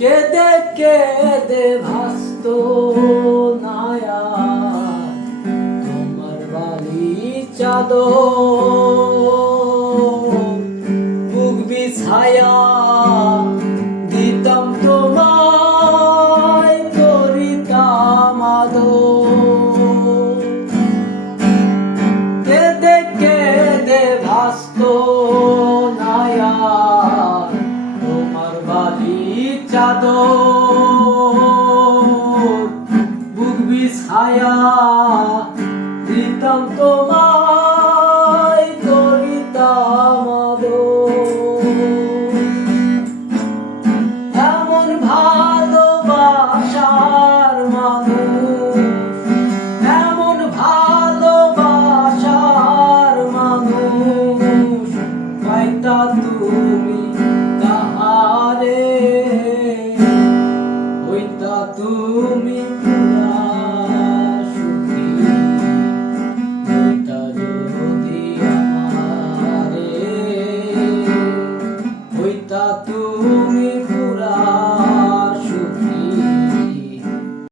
কেঁদে কেঁদে ভাসত নায়া তোমার বালি চাদর, বুক বিছায়া দিতাম তোমায়, করিতাম আদর। কেঁদে কেঁদে ভাসত নায়া তোমার বালি চাদর, বুক বিছায়া দিতাম তোমায়, করিতাম আদর। এমন ভালোবাসার মানুষ, এমন ভালোবাসার মানুষ পাইতা তুমি কাহারে, হইতা তুমি পুরা সুখী, হইতা যদি আমারে, হইতা তুমি